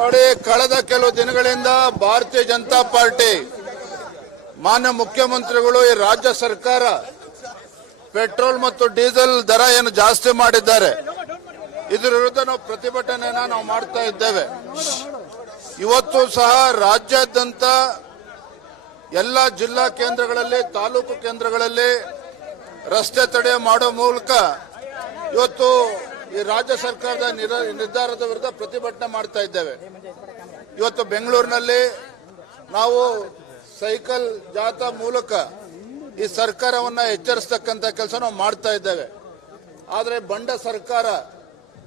ನೋಡಿ ಕಳೆದ ಕೆಲವು ದಿನಗಳಿಂದ ಭಾರತೀಯ ಜನತಾ ಪಾರ್ಟಿ ಮಾನ್ಯ ಮುಖ್ಯಮಂತ್ರಿಗಳು ಈ ರಾಜ್ಯ ಸರ್ಕಾರ ಪೆಟ್ರೋಲ್ ಮತ್ತು ಡೀಸೆಲ್ ದರ ಏನು ಜಾಸ್ತಿ ಮಾಡಿದ್ದಾರೆ ಇದರ ವಿರುದ್ಧ ನಾವು ಪ್ರತಿಭಟನೆಯನ್ನು ನಾವು ಮಾಡ್ತಾ ಇದ್ದೇವೆ ಇವತ್ತು ಸಹ ರಾಜ್ಯಾದ್ಯಂತ ಎಲ್ಲ ಜಿಲ್ಲಾ ಕೇಂದ್ರಗಳಲ್ಲಿ ತಾಲೂಕು ಕೇಂದ್ರಗಳಲ್ಲಿ ರಸ್ತೆ ತಡೆ ಮಾಡೋ ಮೂಲಕ ಇವತ್ತು ಈ ರಾಜ್ಯ ಸರ್ಕಾರದ ನಿರ್ಧಾರದ ವಿರುದ್ಧ ಪ್ರತಿಭಟನೆ ಮಾಡ್ತಾ ಇದ್ದೇವೆ ಇವತ್ತು ಬೆಂಗಳೂರಿನಲ್ಲಿ ನಾವು ಸೈಕಲ್ ಜಾಥಾ ಮೂಲಕ ಈ ಸರ್ಕಾರವನ್ನ ಎಚ್ಚರಿಸತಕ್ಕಂತ ಕೆಲಸ ನಾವು ಮಾಡ್ತಾ ಇದ್ದೇವೆ ಆದರೆ ಬಂಡ ಸರ್ಕಾರ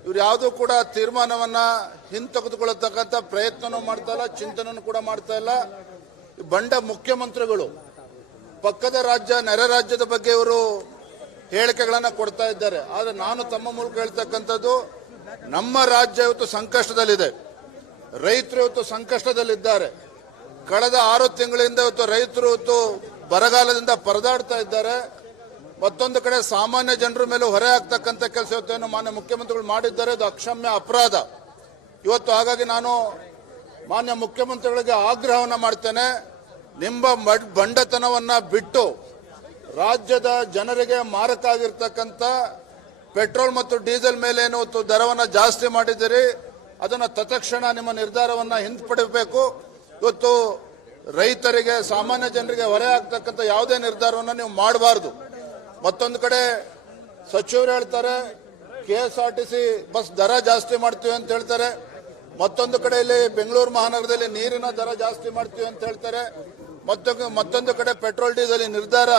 ಇವ್ರು ಯಾವುದು ಕೂಡ ತೀರ್ಮಾನವನ್ನು ಹಿಂತೆಗೆದುಕೊಳ್ಳತಕ್ಕಂಥ ಪ್ರಯತ್ನನೂ ಮಾಡ್ತಾ ಇಲ್ಲ ಚಿಂತನೂ ಕೂಡ ಮಾಡ್ತಾ ಇಲ್ಲ ಬಂಡ ಮುಖ್ಯಮಂತ್ರಿಗಳು ಪಕ್ಕದ ರಾಜ್ಯ ನೆರೆ ರಾಜ್ಯದ ಬಗ್ಗೆ ಇವರು ಹೇಳಿಕೆಗಳನ್ನು ಕೊಡ್ತಾ ಇದ್ದಾರೆ ಆದರೆ ನಾನು ತಮ್ಮ ಮೂಲಕ ಹೇಳ್ತಕ್ಕಂಥದ್ದು ನಮ್ಮ ರಾಜ್ಯ ಇವತ್ತು ಸಂಕಷ್ಟದಲ್ಲಿದೆ ರೈತರು ಇವತ್ತು ಸಂಕಷ್ಟದಲ್ಲಿದ್ದಾರೆ ಕಳೆದ ಆರು ತಿಂಗಳಿಂದ ಇವತ್ತು ರೈತರು ಇವತ್ತು ಬರಗಾಲದಿಂದ ಪರದಾಡ್ತಾ ಇದ್ದಾರೆ ಮತ್ತೊಂದು ಕಡೆ ಸಾಮಾನ್ಯ ಜನರ ಮೇಲೆ ಹೊರೆ ಆಗ್ತಕ್ಕಂಥ ಕೆಲಸ ಇವತ್ತೇನು ಮಾನ್ಯ ಮುಖ್ಯಮಂತ್ರಿಗಳು ಮಾಡಿದ್ದಾರೆ ಅದು ಅಕ್ಷಮ್ಯ ಅಪರಾಧ ಇವತ್ತು ಹಾಗಾಗಿ ನಾನು ಮಾನ್ಯ ಮುಖ್ಯಮಂತ್ರಿಗಳಿಗೆ ಆಗ್ರಹವನ್ನು ಮಾಡ್ತೇನೆ ನಿಮ್ಮ ಬಂಡತನವನ್ನ ಬಿಟ್ಟು ರಾಜ್ಯದ ಜನರಿಗೆ ಮಾರಕ ಆಗಿರ್ತಕ್ಕಂಥ ಪೆಟ್ರೋಲ್ ಮತ್ತು ಡೀಸೆಲ್ ಮೇಲೆ ಮೇಲೇನು ದರವನ್ನು ಜಾಸ್ತಿ ಮಾಡಿದ್ದೀರಿ ಅದನ್ನು ತತ್ಕ್ಷಣ ನಿಮ್ಮ ನಿರ್ಧಾರವನ್ನು ಹಿಂದ್ಪಡಬೇಕು ಇವತ್ತು ರೈತರಿಗೆ ಸಾಮಾನ್ಯ ಜನರಿಗೆ ಹೊರೆ ಆಗ್ತಕ್ಕಂಥ ಯಾವುದೇ ನಿರ್ಧಾರವನ್ನು ನೀವು ಮಾಡಬಾರ್ದು ಮತ್ತೊಂದು ಕಡೆ ಸಚಿವರು ಹೇಳ್ತಾರೆ K S R T C bus ದರ ಜಾಸ್ತಿ ಮಾಡ್ತೀವಿ ಅಂತ ಹೇಳ್ತಾರೆ ಮತ್ತೊಂದು ಕಡೆ ಇಲ್ಲಿ ಬೆಂಗಳೂರು ಮಹಾನಗರದಲ್ಲಿ ನೀರಿನ ದರ ಜಾಸ್ತಿ ಮಾಡ್ತೀವಿ ಅಂತ ಹೇಳ್ತಾರೆ ಮತ್ತೊಂದು ಮತ್ತೊಂದು ಕಡೆ ಪೆಟ್ರೋಲ್ ಡೀಸೆಲ್ ನಿರ್ಧಾರ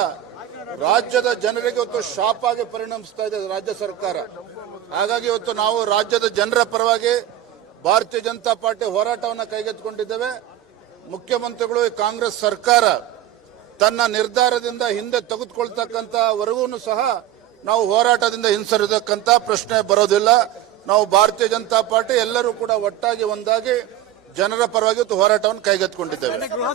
ರಾಜ್ಯದ ಜನರಿಗೆ ಇವತ್ತು ಶಾಪ್ ಆಗಿ ಪರಿಣಮಿಸ್ತಾ ಇದೆ ರಾಜ್ಯ ಸರ್ಕಾರ ಹಾಗಾಗಿ ಇವತ್ತು ನಾವು ರಾಜ್ಯದ ಜನರ ಪರವಾಗಿ ಭಾರತೀಯ ಜನತಾ ಪಾರ್ಟಿ ಹೋರಾಟವನ್ನು ಕೈಗೆತ್ತಿಕೊಂಡಿದ್ದೇವೆ ಮುಖ್ಯಮಂತ್ರಿಗಳು ಈ ಕಾಂಗ್ರೆಸ್ ಸರ್ಕಾರ ತನ್ನ ನಿರ್ಧಾರದಿಂದ ಹಿಂದೆ ವರೆಗೂ ಸಹ ನಾವು ಹೋರಾಟದಿಂದ ಹಿಂಸರಿತಕ್ಕಂಥ ಪ್ರಶ್ನೆ ಬರೋದಿಲ್ಲ ನಾವು ಭಾರತೀಯ ಜನತಾ ಪಾರ್ಟಿ ಎಲ್ಲರೂ ಕೂಡ ಒಟ್ಟಾಗಿ ಒಂದಾಗಿ ಜನರ ಪರವಾಗಿ ಹೋರಾಟವನ್ನು ಕೈಗೆತ್ತಿಕೊಂಡಿದ್ದೇವೆ